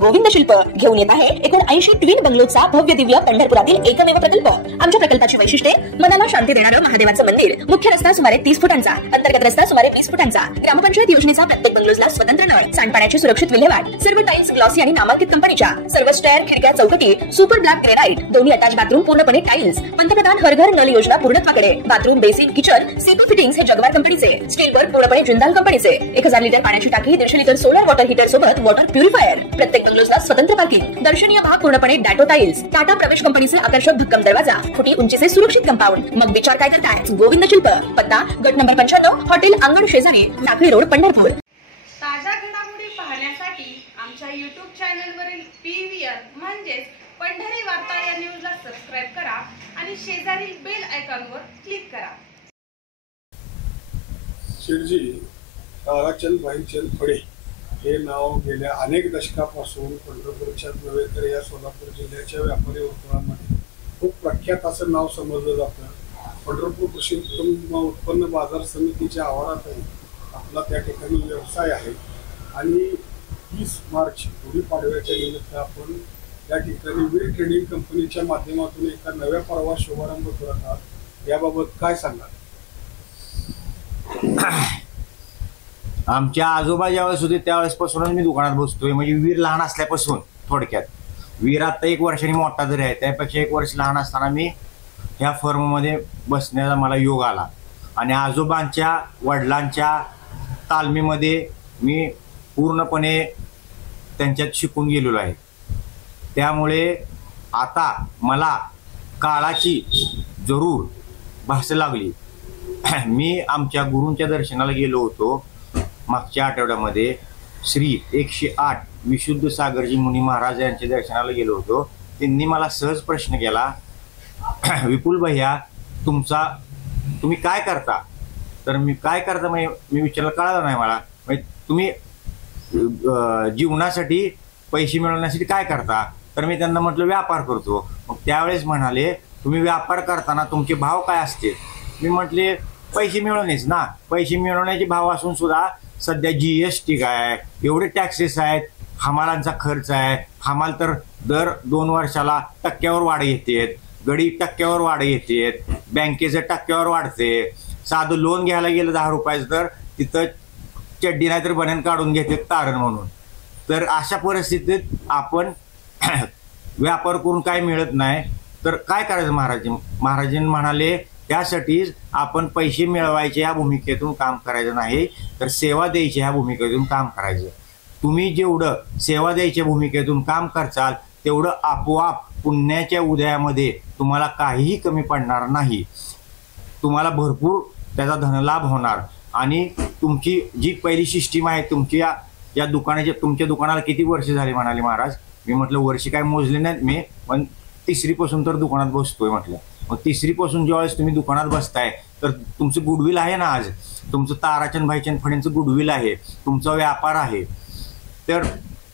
गोविंद शिल्प घेऊन येत आहे 79 ट्विन बंगलोचा भव्य दिव्य पंढरपुरातील एकमेव प्रकल्प। आमच्या प्रकल्पाची वैशिष्ट्ये मनाला शांती देणारं महादेवाचं मंदिर, मुख्य रस्ता सुमारे 30 फुटांचा, अंतर्गत रस्ता सुमारे 20 फुटांचा, ग्रामपंचायत योजनेचा प्रत्येक बंगलोजला स्वतंत्र नळ, सांडपाण्याची सुरक्षित विल्हेवाट, सर्व टाइल्स ग्लॉसी आणि नामांकित कंपनीच्या, सर्व स्टेअर, खिडक्या, चौकटी सुपर ब्लॅक ग्रेनाइट, दोन्ही अटॅच बाथरूम पूर्णपणे टाइल्स, पंतप्रधान हर घर नल योजना पूर्णत्वाकडे, बाथरूम, बेसिन, किचन, सीटू फिटिंग्स हे जगवार कंपनीचे, स्टील वर्क पूर्णपणे जिंदाल कंपनीचे, 1000 लिटर पाण्याची टाकी, 150 लिटर सोलर वॉटर हीटर सोबत वॉटर प्युरिफायर, प्रत्येक बंगलोजला स्वतंत्र पार्किंग, दर्शनीय भाग पूर्णपणे डॅटो टाइल्स, टाटा प्रवेश कंपनीचे आकर्षक भक्कम दरवाजा, फुटी उंचीचे सुरक्षित कंपाऊंड। मग विचार काय करताय? गोविंद शिल्प, पत्ता गट नंबर 95, हॉटेल अंगण शेजारी, टाकळी रोड, पंढरपूर। ताज्या घडामोडी पाहण्यासाठी आमच्या YouTube चॅनलवरील PVR म्हणजेच पंढरी वार्ता या न्यूजला सबस्क्राइब करा आणि शेजारील बेल आयकॉनवर क्लिक करा। शिरजी ताराचंद भाईचंद फडे हे नाव गेल्या अनेक दशकापासून पंढरपूरच्या नव्हे तर या सोलापूर जिल्ह्याच्या व्यापारी वर्तुळामध्ये खूप प्रख्यात असं नाव समजलं जातं। पंढरपूर कृषी उत्पन्न बाजार समितीच्या आवारातही आपला त्या ठिकाणी व्यवसाय आहे आणि 30 मार्च गुढीपाडव्याच्या निमित्त आपण त्या ठिकाणी वीर ट्रेडिंग कंपनीच्या माध्यमातून एका नव्या पर्वा शुभारंभ करत आहात, याबाबत काय सांगाल? आमच्या आजोबा ज्यावेळेस होते त्यावेळेसपासूनच मी दुकानात बसतोय, म्हणजे वीर लहान असल्यापासून। थोडक्यात वीर आता 1 वर्षांनी मोठा जरी आहे त्यापेक्षा 1 वर्ष लहान असताना मी ह्या फर्ममध्ये बसण्याचा मला योग आला आणि आजोबांच्या वडिलांच्या तालमीमध्ये मी पूर्णपणे त्यांच्यात शिकून गेलेलो आहे। त्यामुळे आता मला काळाची जरूर भास लागली। मी आमच्या गुरूंच्या दर्शनाला गेलो होतो मागच्या आठवड्यामध्ये, श्री 108 विशुद्ध सागरजी मुनी महाराज यांच्या दर्शनाला गेलो होतो। त्यांनी मला सहज प्रश्न केला, विपुल भैया तुम्ही काय करता? तर मी काय करता मी विचारलं, कळालं नाही मला। तुम्ही जीवनासाठी पैसे मिळवण्यासाठी काय करता? तर मी त्यांना म्हटलं व्यापार करतो। मग त्यावेळेस म्हणाले, तुम्ही व्यापार करताना तुमचे भाव काय असते? मी म्हटले पैसे मिळवणेच ना। पैसे मिळवण्याचे भाव असून सुद्धा सध्या GST काय, एवढे टॅक्सेस आहेत, हमालांचा खर्च आहे, हमाल तर दर 2 वर्षाला टक्क्यावर वाढ येते, गडी टक्क्यावर वाढ येते, बँकेचं टक्क्यावर वाढते, साधं लोन घ्यायला गेलं 10 रुपयाचं तर तिथं चड्डी नाही तर बन्यान काढून घेते तारण म्हणून। तर अशा परिस्थितीत आपण व्यापार करून काय मिळत नाही तर काय करायचं? महाराजांनी म्हणाले, त्यासाठीच आपण पैसे मिळवायचे या भूमिकेतून काम करायचं नाही तर सेवा द्यायची ह्या भूमिकेतून काम करायचं। तुम्ही जेवढं सेवा द्यायच्या भूमिकेतून काम करचाल तेवढं आपोआप पुण्याच्या उदयामध्ये तुम्हाला काहीही कमी पडणार नाही, तुम्हाला भरपूर त्याचा धनलाभ होणार। आणि तुमची जी पहिली सिस्टीम आहे तुमच्या या दुकानाच्या, तुमच्या दुकानाला किती वर्ष झाली म्हणाले महाराज? मी म्हटलं वर्ष काय मोजले नाहीत मी, पण 3री पासून तर दुकानात बसतोय म्हटलं। मग 3री पासून ज्यावेळेस तुम्ही दुकानात बसताय तर तुमचं गुडविल आहे ना, आज तुमचं ताराचंद भाईचंद फडेंचं गुडविल आहे, तुमचा व्यापार आहे। तर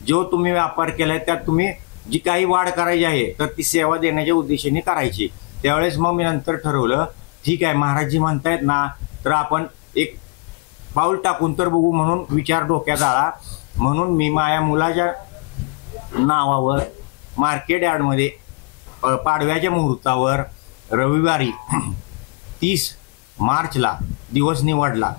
जो तुम्ही व्यापार केलाय त्यात तुम्ही जी काही वाढ करायची आहे तर ती सेवा देण्याच्या उद्देशाने करायची। त्यावेळेस मग मी नंतर ठरवलं, ठीक आहे महाराजजी म्हणतायत ना, तर आपण एक पाऊल टाकून तर बघू म्हणून विचार डोक्यात आला। म्हणून मी माझ्या मुलाच्या नावावर मार्केट यार्डमध्ये पाडव्याच्या मुहूर्तावर रविवारी 30 मार्चला दिवस निवडला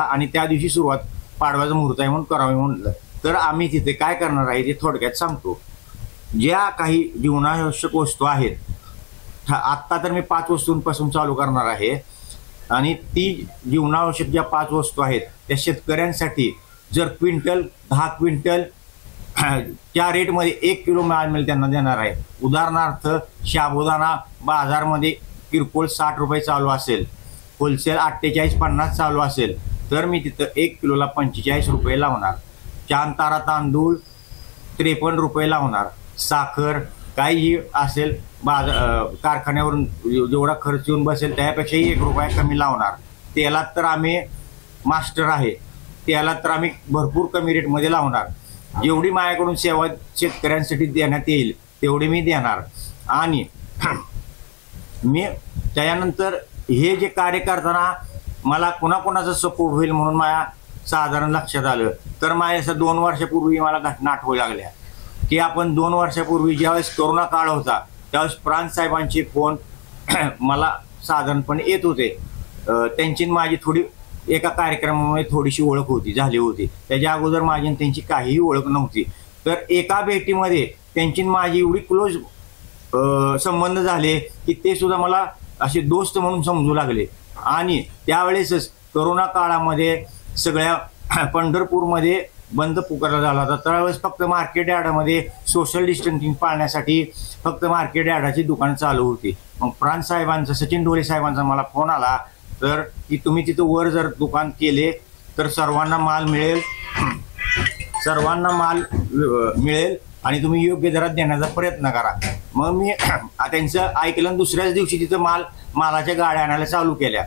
आणि त्या दिवशी सुरुवात पाडव्याचा मुहूर्त आहे म्हणून करावी म्हटलं। तर आम्ही तिथे काय करणार आहे ते थोडक्यात सांगतो। ज्या काही जीवनावश्यक वस्तू आहेत, आत्ता तर मी 5 वस्तूंपासून चालू करणार आहे आणि ती जीवनावश्यक ज्या 5 वस्तू आहेत त्या शेतकऱ्यांसाठी जर क्विंटल 10 क्विंटल त्या रेटमध्ये 1 किलो माल मिळेल त्यांना देणार आहे। उदाहरणार्थ साबुदाणा बाजारमध्ये किरकोळ 60 रुपये चालू असेल, होलसेल 48-50 चालू असेल तर मी तिथं 1 किलोला 45 रुपये लावणार। चांतारा तांदूळ 53 रुपये लावणार। साखर काहीही असेल कारखान्यावरून जेवढा खर्च येऊन बसेल त्यापेक्षाही 1 रुपया कमी लावणार। तेलात तर आम्ही मास्टर आहे, तेलात तर आम्ही भरपूर कमी रेटमध्ये लावणार। जेवढी माझ्याकडून सेवा शेतकऱ्यांसाठी देण्यात येईल तेवढी मी देणार। आणि मी त्यानंतर हे जे कार्य करताना मला कोणाकोणाचा सपोर्ट होईल म्हणून माझ्या साधारण लक्षात आलं तर माझ्या असं 2 वर्षापूर्वी मला घटना आठवायला लागल्या की आपण 2 वर्षापूर्वी ज्यावेळेस कोरोना काळ होता त्यावेळेस प्रांत साहेबांचे फोन मला साधारणपणे येत होते. त्यांची माझी थोडी एका कार्यक्रमामुळे थोडीशी ओळख झाली होती. त्याच्या अगोदर माझी आणि त्यांची काहीही ओळख नव्हती. तर एका भेटीमध्ये त्यांची माझी एवढी क्लोज संबंध झाले की ते सुद्धा मला असे दोस्त म्हणून समजू लागले. आणि त्यावेळेसच कोरोना काळामध्ये सगळ्या पंढरपूरमध्ये बंद पुकारला झाला होता. त्यावेळेस फक्त मार्केट यार्डामध्ये सोशल डिस्टन्सिंग पाळण्यासाठी फक्त मार्केट यार्डाची दुकानं चालू होती. मग प्रांत साहेबांचा, सचिन ढोले साहेबांचा मला फोन आला तर की तुम्ही तिथं वर जर दुकान केले तर सर्वांना माल मिळेल आणि तुम्ही योग्य दरात देण्याचा प्रयत्न करा. मग मी त्यांचं ऐकलं आणि दुसऱ्याच दिवशी तिथं मालाच्या गाड्या आणायला चालू केल्या.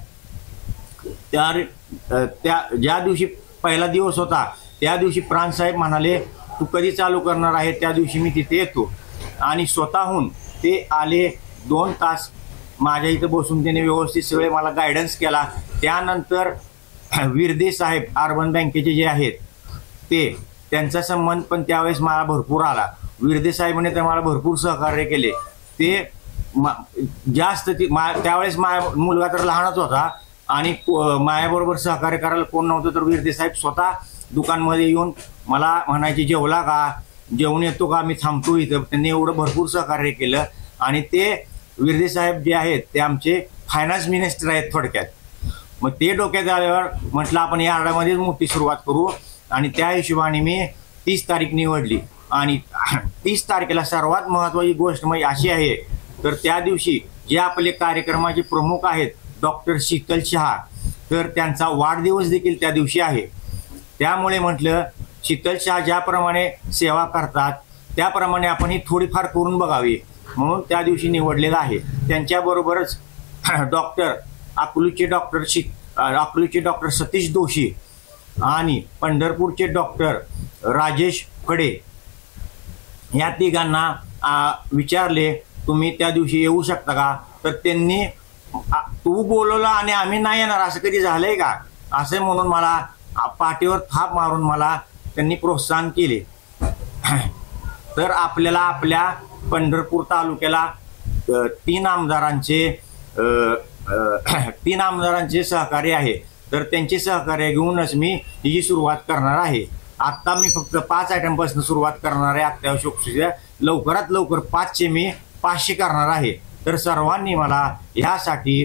त्या ज्या दिवशी पहिला दिवस होता त्या दिवशी प्रांत साहेब म्हणाले तू कधी चालू करणार आहे, त्या दिवशी मी तिथे येतो. आणि स्वतःहून ते आले. 2 तास माझ्या इथं बसून त्याने व्यवस्थित सगळे मला गायडन्स केला. त्यानंतर विरदे साहेब अर्बन बँकेचे जे आहेत त्यांचा संबंध पण त्यावेळेस मला भरपूर आला. विरदे साहेबांनी तर मला भरपूर सहकार्य केले. ते जास्त त्यावेळेस माझा मुलगा तर लहानच होता आणि माझ्याबरोबर सहकार्य करायला कोण नव्हतं. तर विरदे साहेब स्वतः दुकानमध्ये येऊन मला म्हणायचे जेवला का, जेवून येतो का, मी थांबतो इथं. त्यांनी एवढं भरपूर सहकार्य केलं. आणि ते विरदे साहेब जे आहेत ते आमचे फायनान्स मिनिस्टर आहेत थोडक्यात. मग ते डोक्यात आल्यावर म्हटलं आपण यार्डामध्येच मोठी सुरुवात करू. आणि त्या हिशोबाने मी 30 तारीख निवडली. आणि 30 तारखेला सर्वात महत्त्वाची गोष्ट म्हणजे अशी आहे तर त्या दिवशी जे आपले कार्यक्रमाचे प्रमुख आहेत डॉक्टर शीतल शहा, तर त्यांचा वाढदिवस देखील त्या दिवशी आहे. त्यामुळे म्हटलं शीतल शहा ज्याप्रमाणे सेवा करतात त्याप्रमाणे आपण ही थोडीफार करून बघावी म्हणून त्या दिवशी निवडलेलं आहे. त्यांच्याबरोबरच अकलूजचे डॉक्टर सतीश दोशी आणि पंढरपूरचे डॉक्टर राजेश फडे या तिघांना विचारले तुम्ही त्या दिवशी येऊ शकता का. तर त्यांनी तू बोलवलं आणि आम्ही नाही येणार असं कधी झालंय का असे म्हणून मला पाठीवर थाप मारून मला त्यांनी प्रोत्साहन केले. तर आपल्याला आपल्या पंढरपूर तालुक्याला 3 आमदारांचे सहकार्य आहे. तर त्यांचे सहकार्य घेऊनच मी ही सुरुवात करणार आहे. आत्ता मी फक्त 5 आयटमपासून सुरुवात करणार आहे. अत्यावश्यक सुविधा लवकरात लवकर 500 मी 500 करणार आहे. तर सर्वांनी मला ह्यासाठी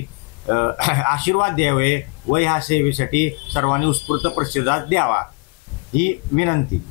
आशीर्वाद द्यावे व ह्या सेवेसाठी सर्वांनी उत्स्फूर्त प्रतिसाद द्यावा ही विनंती.